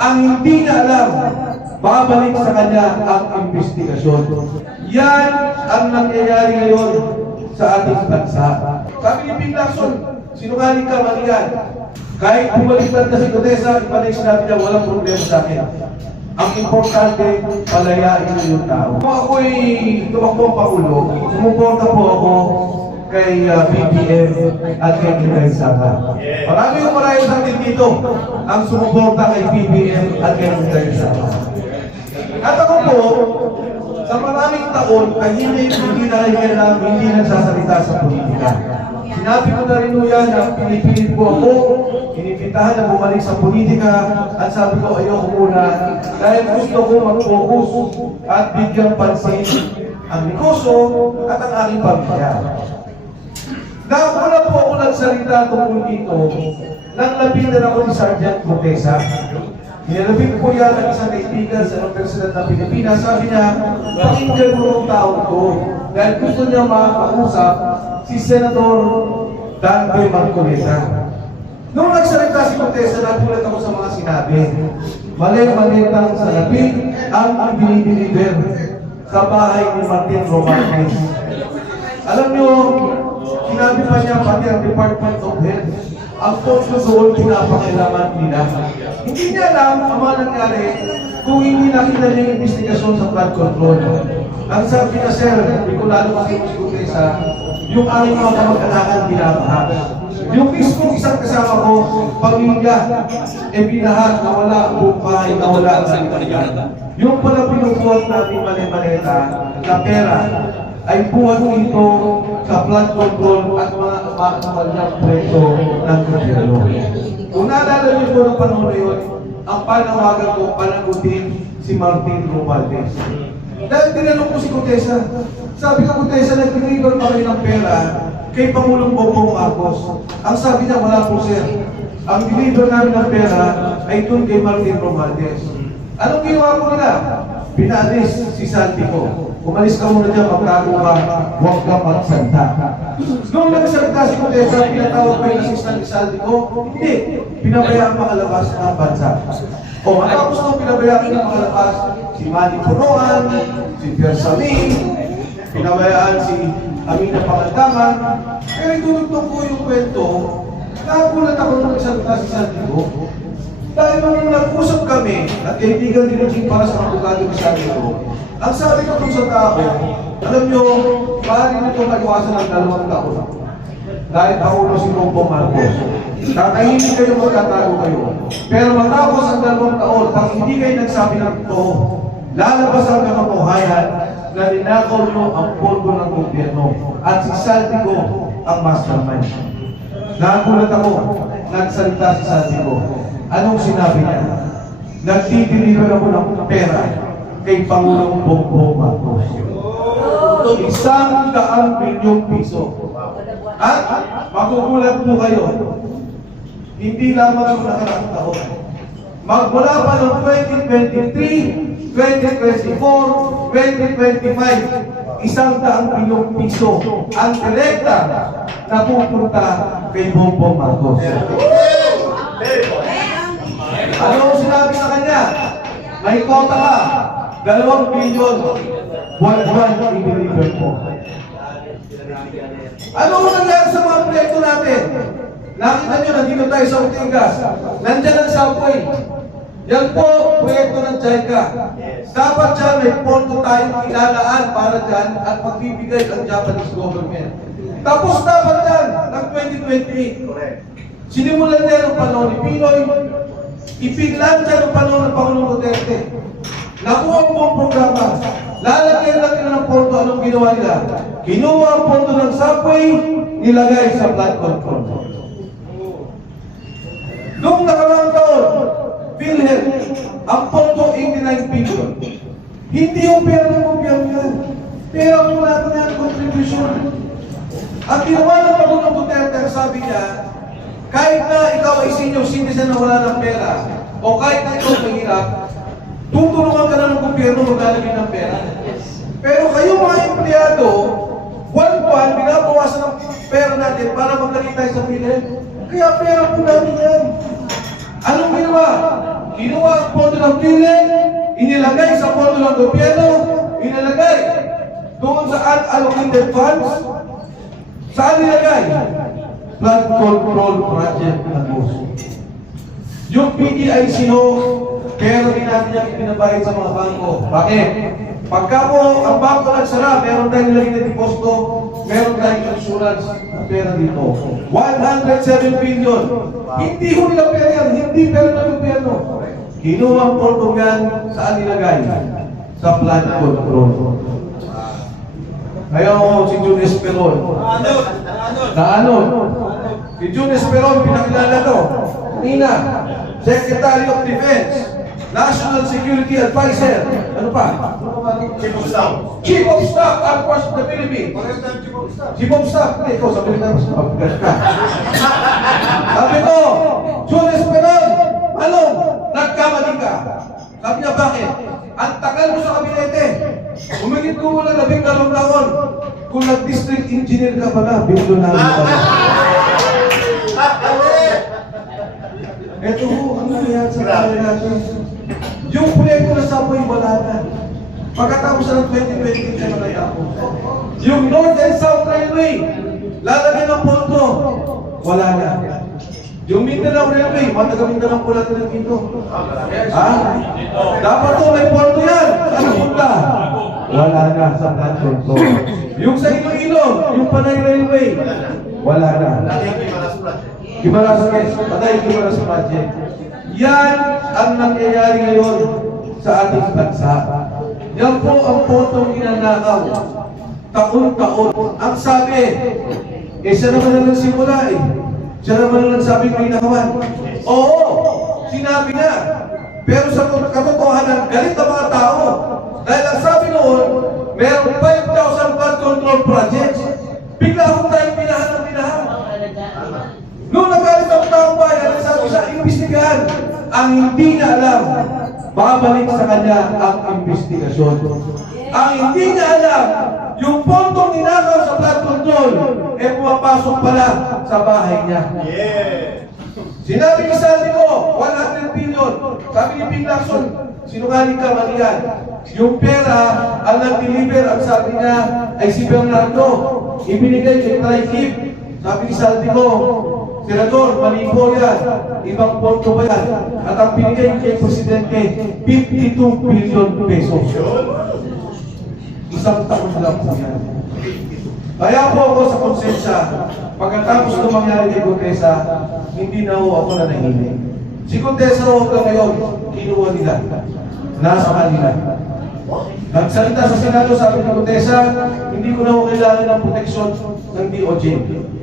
ang hindi na alam, babalik sa kanya ang investigasyon. Yan ang nangyayari ngayon sa ating bansa. Sabi ni Ping Lacson, sinungaling ka, mali yan. Kahit bumaliktad na si Gutesa, iba na yung sinabi niya, walang problema sa akin. Ang importante, palayain niyo yung tao. Kung ako'y tumakbo ang Pangulo, sumuporta po ako kay BBM at kay Inday Sara. Maraming sa atin dito ang sumuporta kay BBM at kay Inday Sara. At ako po, sa maraming taon, tahimik, hindi nakikialam, hindi nagsasalita sa politika. Sinabi ko na rin yan na pinipilit po ako, inibitahan na bumalik sa politika, at sabi ko ayoko muna dahil gusto ko mag-focus at bigyang pansin ang negosyo at ang aking pamilya. Nakuna po ako nagsalita tungkol dito nang lapitan ako ni Sergeant Gutesa. Nilalapit ko yan ang isang kaibigan sa Universidad ng Pilipinas. Sabi niya, pakinggan mo ang tao ito dahil gusto niya makakausap si Senator Dante Marcoleta. Noong nagsalita si Gutesa, nagulat ako sa mga sinabi. Mali-malitang salapi ang ibinideliver sa bahay ni Martin Romanez. Alam niyo, sinabi pa niya pati ang Department of Health, ang posto doon pinapakailaman nila. Hindi niya alam ang mga nangyari kung hindi nakita niya yung investigasyon sa flood control. Ang sabi niya, sir, hindi ko lalo kasi Gutesa, yung aming mga kamag-anakan binabaha. Yung mismo isang kasama ko, pamilya, binaha, nawala ang buhay, nawala ang sanitariya. Yung pala pinubuhat natin mali-maleta na pera, ay buwan ito sa flood control at mga makakamalyang proyekto ng gobyerno. Kung naalala niyo po ng panahon na yun, ang panawagan ko, panagutin si Martin Romualdez. Dahil tinanong ko si Gutesa, sabi ko, Gutesa, nag-deliver pa kayo ng pera kay Pangulong Bongbong Marcos. Ang sabi niya, wala po sir. Ang deliver namin ng pera ay doon kay Martin Romualdez. Anong ginawa ko nila? Pinalis si Santi ko. Umalis ka muna dyan, magtago ka, huwag ka magsanta. Noong nagsalita si Gutesa, pinatawag ko yung assistant ni Santi ko, hindi, pinabayaan makalabas ng bansa. O matapos nung pinabayaan ng makalabas, si Manny Punuan, si Pierre Saling, pinabayaan si Amina Pangandaman, pero itulugtong ko yung kwento, nakulat ako nung nagsalita si Santi ko. Dahil nung nag-usap kami, at kaibigan din para sa abogado ni Santi ko, ang sabi ko sa tao, alam nyo, maaari nito maiwasan ng 2 taon. Dahil Pangulo si Bongbong Marcos. Kakahimik kayo, magkatago kayo. Pero matapos ang 2 taon, pag hindi kayo nagsabi ng ito, lalabas ang katotohanan na ninakaw nyo ang pondo ng gobyerno. At si Santi ko ang mastermind. Nagulat ako, nagsalita si Santi ko. Anong sinabi niya? Nagtitiliwan ako ng pera kay Pangulong Bongbong Marcos. 100 milyong piso. At magugulat po kayo, hindi lamang ang nakaraang taon. Magmula pa ng 2023, 2024, 2025, 100 milyong piso ang direkta na pupunta kay Bongbong Marcos. Ano sinabi sa kanya? May kota ka. 2 bilyon. Buwan-buwan i-deliver po. Ano nangyari sa mga proyekto natin? Nakita nyo, nandito tayo sa Utingas. Nandiyan ang subway. Yan po, proyekto ng JICA. Dapat dyan may pondo tayong ilalaan para dyan at magbibigay ang Japanese government. Tapos dapat dyan, ng 2028. Sinimulan nila ng panahon ni Pinoy, ipiglan dyan ng panahon ng Pangulong Duterte. Nakuha po ang programa. Lalagyan lang nila ng pondo, anong ginawa nila? Kinuha ang pondo ng subway, nilagay sa flood control. Noong nakaraang taon, PhilHealth, ang pondo 89 billion. Hindi yung pera ng gobyerno yan. Pera po natin yan, contribution. At ginawa ng Pangulong Duterte, sabi niya, kahit na ikaw ay senior citizen na wala ng pera, o kahit na ikaw mahirap, tutulungan ka na ng gobyerno maglalagay ng pera. Pero kayo mga empleyado, buwan-buwan, binabawasan ng pera natin para maglagay tayo sa PhilHealth. Kaya pera po namin yan. Anong ginawa? Ginawa ang PhilHealth, inilagay sa pondo ng gobyerno, inilagay doon sa unallocated funds. Saan nilagay? Flood control project ng boss. Yung PDIC ho, pero din natin yung pinabayad sa mga bangko. Bakit? Pagka po ang bangko nagsara, meron tayong nilagay na deposito, meron tayong insurance na pera dito. 107 billion. Hindi ho nila pera yan, hindi pera ng gobyerno. Kinuha ang pondo yan, saan nilagay? Sa flood control. Ngayon, si Jun Esperon. Na ano? Si Jun Esperon, pinakilala to. Nina, Secretary of Defense, National Security Advisor. Ano pa? Chief of Staff. Chief of Staff, Armed Forces of the Philippines. Chief of Staff. Hindi, ikaw, sabi na mas mabagkas ka. Sabi ko, Jun Esperon, anong? Nagkamali ka. Sabi niya, bakit? Ang tagal mo sa kabinete. Umigit ko muna 12 taon. Kung nag-district engineer ka pala, bilyonario ka na. Ito ho, ang nangyayari sa kanya natin. Yung proyekto na Subway, wala na. Pagkatapos ng 2020, kaya malaya ako. Yung North and South Railway, lalagyan ng pondo, wala na. Yung Mindanao Railway, mataga-Mindanao po natin dito. Ha? Dapat po may pondo yan. Ano punta? Wala na sa flood control. Yung sa Iloilo, yung Panay Railway, wala na. Gimaras Panay Gimaras Project. Yan ang nangyayari ngayon sa ating bansa. Yan po ang potong inanakaw. Taon-taon. Ang sabi, siya naman na nagsimula eh. Siya naman ang nagsabing may nakawan. Oo, sinabi na. Pero sa katotohanan, galit ang mga tao. Dahil ang sabi noon, meron 5,000 flood control projects. Bigla akong tayong pinahan ng pinahan. Noong nagalit ang taong bayan, sabi siya, imbestigahan. Ang hindi niya alam, babalik sa kanya ang investigasyon. Ang hindi niya alam, yung pondong ninakaw sa flood control, pumapasok pala sa bahay niya. Sinabi ni Saldi ko, 100 billion. Sabi ni Ping Lacson, sinungaling ka, mali yan. Yung pera, ang nag-deliver, ang sabi niya, ay si Bernardo. Ibinigay kay Trikip. Sabi ni Saldi ko, Senador, mali po yan. Ibang pondo ba yan? At ang binigay kay Presidente, 52 billion pesos. Isang taon lang po yan. Kaya po ako sa konsensya, pagkatapos ng mangyari kay Contessa, hindi na ako nanahimik. Si Contessa hanggang ngayon, kinuha nila. Nasa kanila. Nagsalita sa Senado, sabi ni Contessa, hindi ko na ako kailangan ng proteksyon ng DOJ.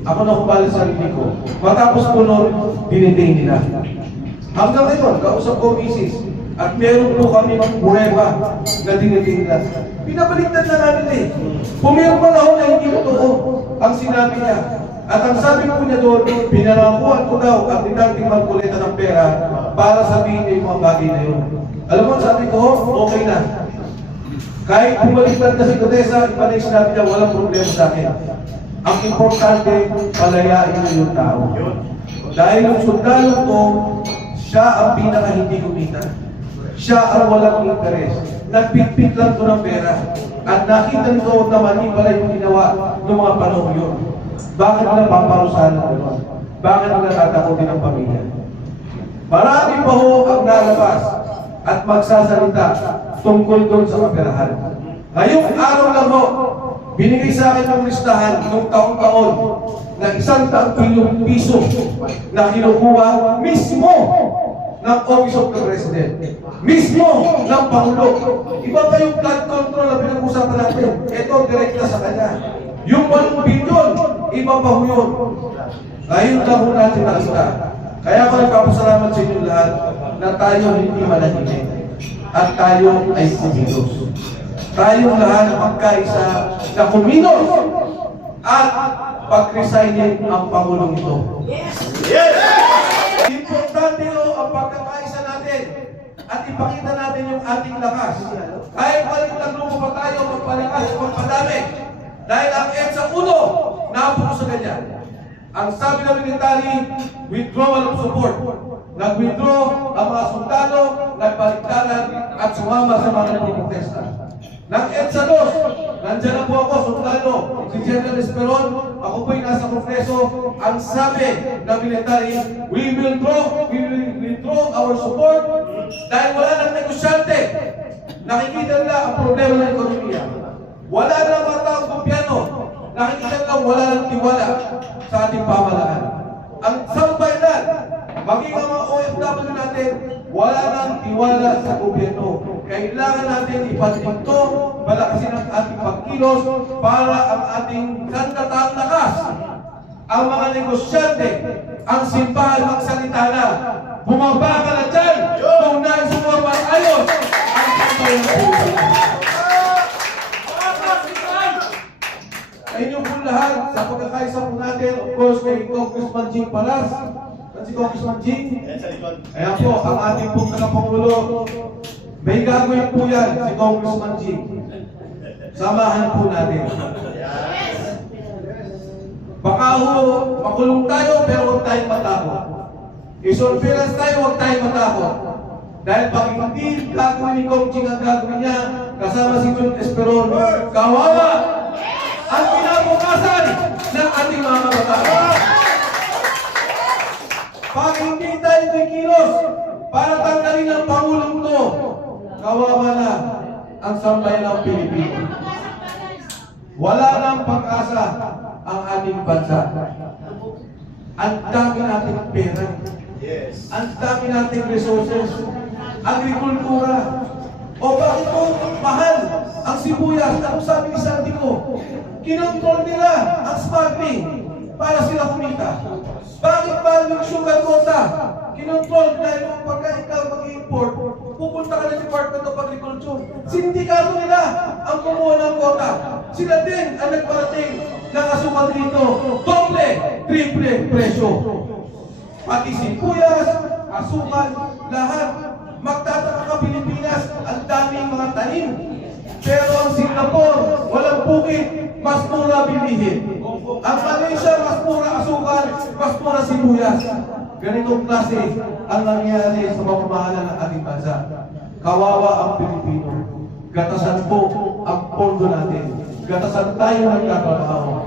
Ako na kumbala sa sarili ko. Matapos po noon, dinitain nila. Hanggang ngayon, kausap ko misis, at meron po kami pruweba na dinitain nila. Pinabaliktad na namin eh. Pumirma na ako na hindi totoo ang sinabi niya. At ang sabi po niya doon, pinarakuan ko daw ang dating magkuleta ng pera para sabihin niya yung mga bagay na yun. Alam mo, sabi ko, okay na. Kahit bumaliktad na si Contessa, iba na yung sinabi niya, walang problema sa akin. Ang importante, palayain niyo yung tao. Dahil yung sundalo ko, siya ang pinaka hindi kumita. Siya ang walang interes. Nagpitpit lang ko ng pera. At nakita nito na mali pala yung ginawa ng mga panahon yun. Bakit na pamparusahan ng gano'n? Bakit na natatakotin ang pamilya? Marami pa ho ang lalabas at magsasalita tungkol doon sa kaperahan. Ngayong araw lang ho, binigay sa akin ng listahan ng taong-taon na 100 bilyong piso na kinukuha mismo ng Office of the President. Mismo ng Pangulo. Iba pa yung flood control na pinag-usapan natin. Ito, direkta sa kanya. Yung 1 billion, iba pa ho yun. Ngayon lang ho natin nakita. Kaya ako nagpapasalamat sa inyo lahat na tayo hindi manahimik. At tayo ay kumilos. Tayong lahat magkaisa na kumilos at pag-resignin ang Pangulong ito. Yes! Importante ho ang pagkakaisa natin at ipakita natin yung ating lakas. Kahit baliktang grupo pa tayo, magpalakas, magpadami. Dahil ang EDSA uno, napuno sa ganyan. Ang sabi ng military, withdrawal of support. Nag-withdraw ang mga sundalo, nagbaliktaran at sumama sa mga nagprotesta. Nang EDSA 2, nandiyan na po ako, sundalo, si General Esperon, ako po'y nasa Kongreso, ang sabi ng military, we will withdraw our support dahil wala nang negosyante. Nakikita nila ang problema ng ekonomiya. Wala nang mga taong gobyerno. Nakikita nila wala nang tiwala sa ating pamahalaan. Ang sambayanan, maging ang mga OFW natin, wala nang tiwala sa gobyerno. Kailangan natin ipagpagto, palakasin ang ating pagkilos para ang ating sandataang lakas. Ang mga negosyante, ang simbahan magsalita na, bumaba ka na dyan, kung nais mo ayos ang sambayanan. Sa inyo po lahat, sa pagkakaisa po natin, of course, kay Congressman Jing Palas, at si Congressman Jing, ayan po, ang ating pong tagapangulo, may gagawin po yan, si Congressman Jing. Samahan po natin. Baka ho, makulong tayo, pero huwag tayong matakot. I-surveillance tayo, huwag tayong matakot. Dahil pag hindi gagawin ni Kong Jing ang gagawin niya, kasama si Jun Esperon, kawawa ang kinabukasan ng ating mga kabataan. Pag hindi tayo kikilos para tanggalin ang Pangulong to, kawawa na ang sambayan ng Pilipino. Wala nang pag-asa ang ating bansa. Ang dami nating pera. Ang dami nating resources. Agrikultura. O bakit po mahal ang sibuyas? Anong sabi ni Sandy ko? Kinontrol nila ang smuggling para sila kumita. Bakit ba yung sugar quota? Kinontrol dahil yung pagka ikaw mag-import, pupunta ka ng Department of Agriculture. Sindikato nila ang kumuha ng quota. Sila din ang nagparating ng asukal dito. Doble, triple presyo. Pati sibuyas, asukal, lahat. Magtataka ka Pilipinas, ang daming mga tanim. Pero ang Singapore, walang bukid, mas mura bilihin. Ang Malaysia, mas mura asukal, mas mura sibuyas. Ganitong klase ang nangyayari sa pamamahala ng ating bansa. Kawawa ang Pilipino. Gatasan po ang pondo natin. Gatasan tayo ng katrabaho.